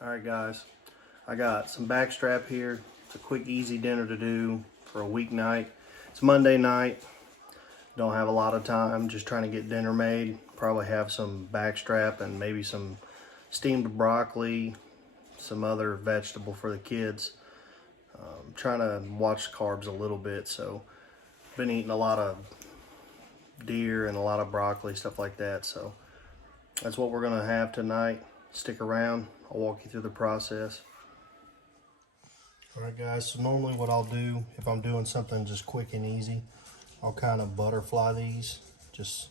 Alright guys, I got some backstrap here. It's a quick easy dinner to do for a weeknight. It's Monday night, don't have a lot of time, just trying to get dinner made. Probably have some backstrap and maybe some steamed broccoli, some other vegetable for the kids. Trying to watch carbs a little bit, so been eating a lot of deer and a lot of broccoli, stuff like that. So that's what we're gonna have tonight. Stick around, I'll walk you through the process. All right guys, so normally what I'll do if I'm doing something just quick and easy, I'll kind of butterfly these. Just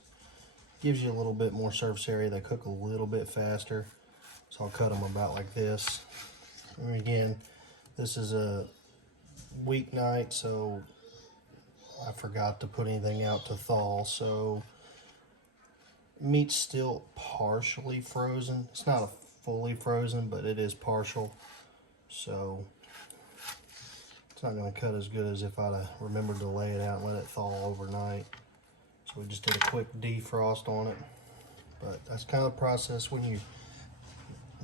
gives you a little bit more surface area. They cook a little bit faster. So I'll cut them about like this. And again, this is a weeknight, so I forgot to put anything out to thaw. So meat's still partially frozen. It's not fully frozen, but it is partial. So it's not going to cut as good as if I'd have remembered to lay it out and let it thaw overnight. So we just did a quick defrost on it. But that's kind of the process when you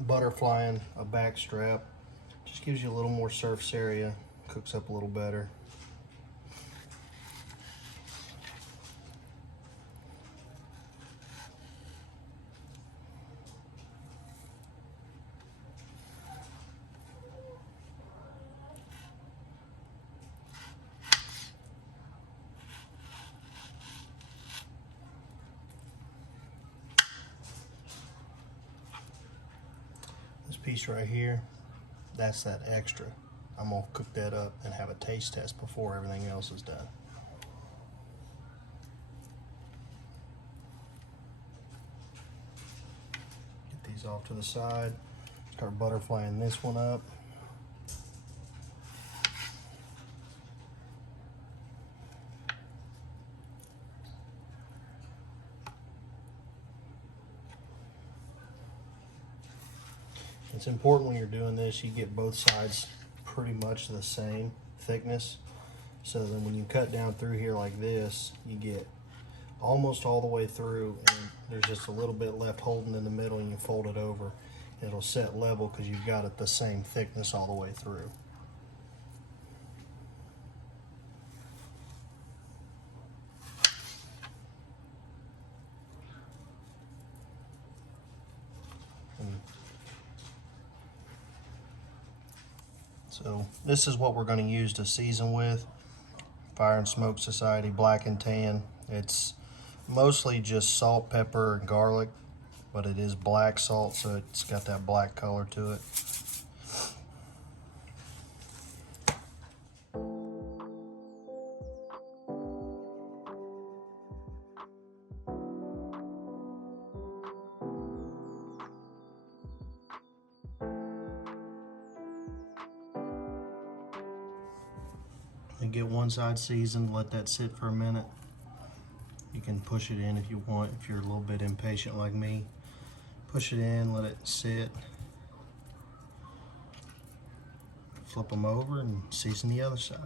butterflying a back strap. Just gives you a little more surface area, cooks up a little better. This piece right here, that's that extra. I'm gonna cook that up and have a taste test before everything else is done. Get these off to the side. Start butterflying this one up. It's important when you're doing this, you get both sides pretty much the same thickness. So then when you cut down through here like this, you get almost all the way through and there's just a little bit left holding in the middle, and you fold it over. It'll set level because you've got it the same thickness all the way through. So this is what we're going to use to season with. Fire and Smoke Society Black and Tan. It's mostly just salt, pepper, and garlic, but it is black salt, so it's got that black color to it. And get one side seasoned, let that sit for a minute. You can push it in if you want, if you're a little bit impatient like me. Push it in, let it sit. Flip them over and season the other side.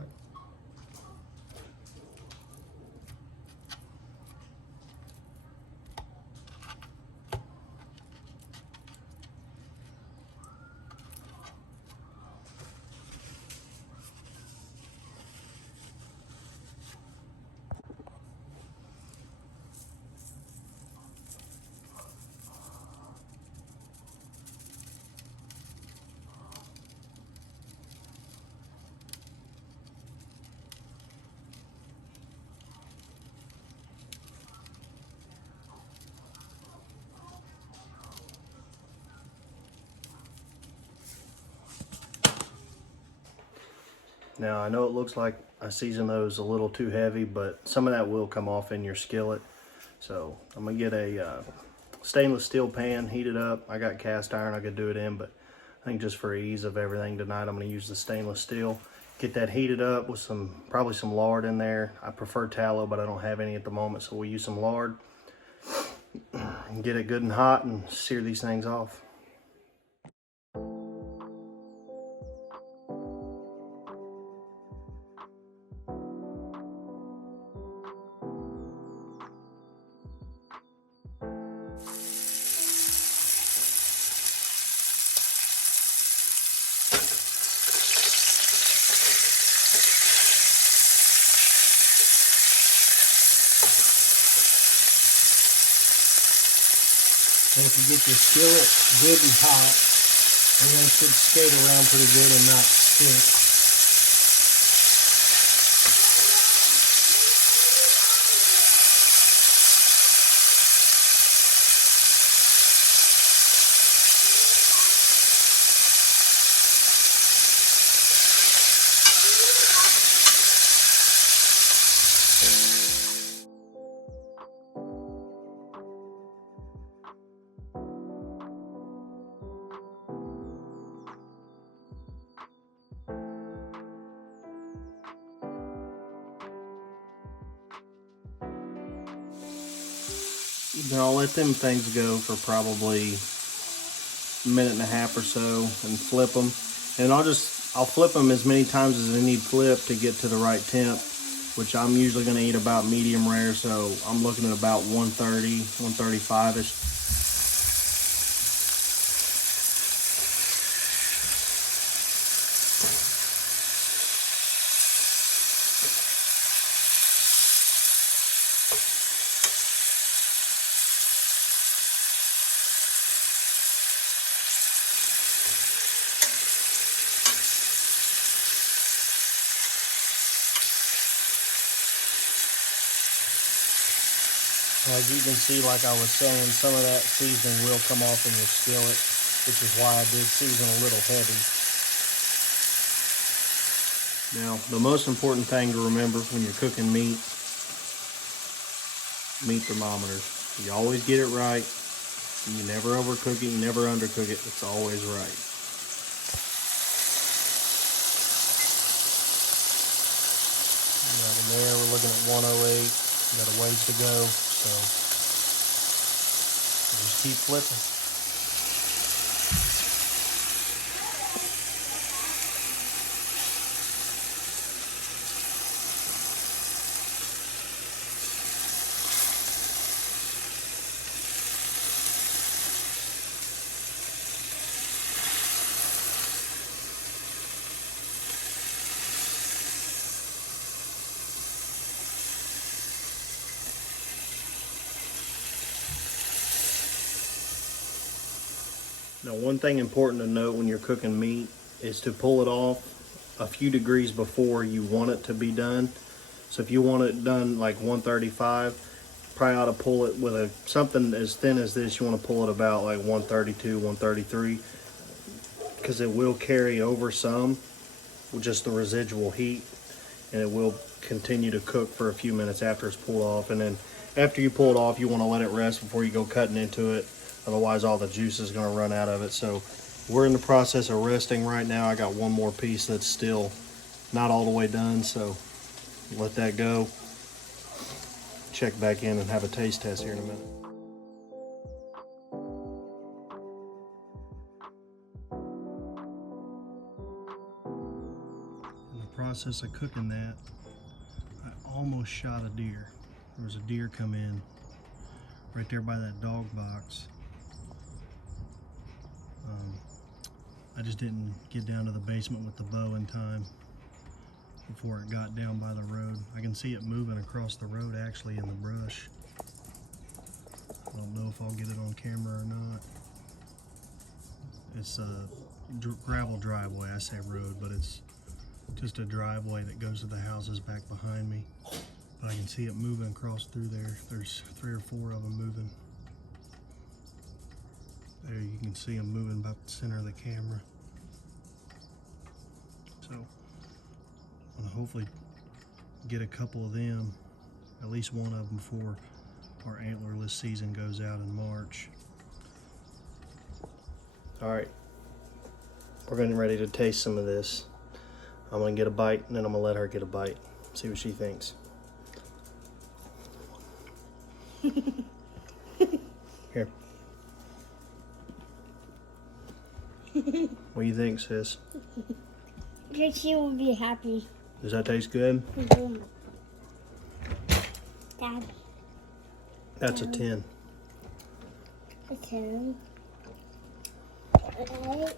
Now I know it looks like I seasoned those a little too heavy, but some of that will come off in your skillet. So I'm gonna get a stainless steel pan, heat it up. I got cast iron I could do it in, but I think just for ease of everything tonight, I'm gonna use the stainless steel. Get that heated up with probably some lard in there. I prefer tallow, but I don't have any at the moment, so we'll use some lard. And get it good and hot and sear these things off. And if you get your skillet good and hot, everything should skate around pretty good and not stick. Then I'll let them things go for probably a minute and a half or so and flip them. And I'll flip them as many times as they need flip to get to the right temp, which I'm usually going to eat about medium rare, so I'm looking at about 130, 135-ish. As you can see, like I was saying, some of that seasoning will come off in your skillet, which is why I did season a little heavy. Now, the most important thing to remember when you're cooking meat thermometers. You always get it right. You never overcook it, you never undercook it. It's always right. From there, we're looking at 108. We got a ways to go, so we'll just keep flipping. Now, one thing important to note when you're cooking meat is to pull it off a few degrees before you want it to be done. So if you want it done like 135, probably ought to pull it with something as thin as this. You want to pull it about like 132, 133, because it will carry over some with just the residual heat, and it will continue to cook for a few minutes after it's pulled off. And then after you pull it off, you want to let it rest before you go cutting into it. Otherwise, all the juice is going to run out of it. So we're in the process of resting right now. I got one more piece that's still not all the way done, so let that go. Check back in and have a taste test here in a minute. In the process of cooking that, I almost shot a deer. There was a deer come in right there by that dog box. I just didn't get down to the basement with the bow in time before it got down by the road. I can see it moving across the road actually in the brush. I don't know if I'll get it on camera or not. It's a gravel driveway. I say road, but it's just a driveway that goes to the houses back behind me. But I can see it moving across through there. There's 3 or 4 of them moving. There you can see them moving about the center of the camera. So I'm gonna hopefully get a couple of them, at least one of them, before our antlerless season goes out in March. All right, we're getting ready to taste some of this. I'm gonna get a bite and then I'm gonna let her get a bite. See what she thinks. Here. What do you think, sis? I think she will be happy. Does that taste good? Mm-hmm. Dad. That's a 10. A 10. Alright.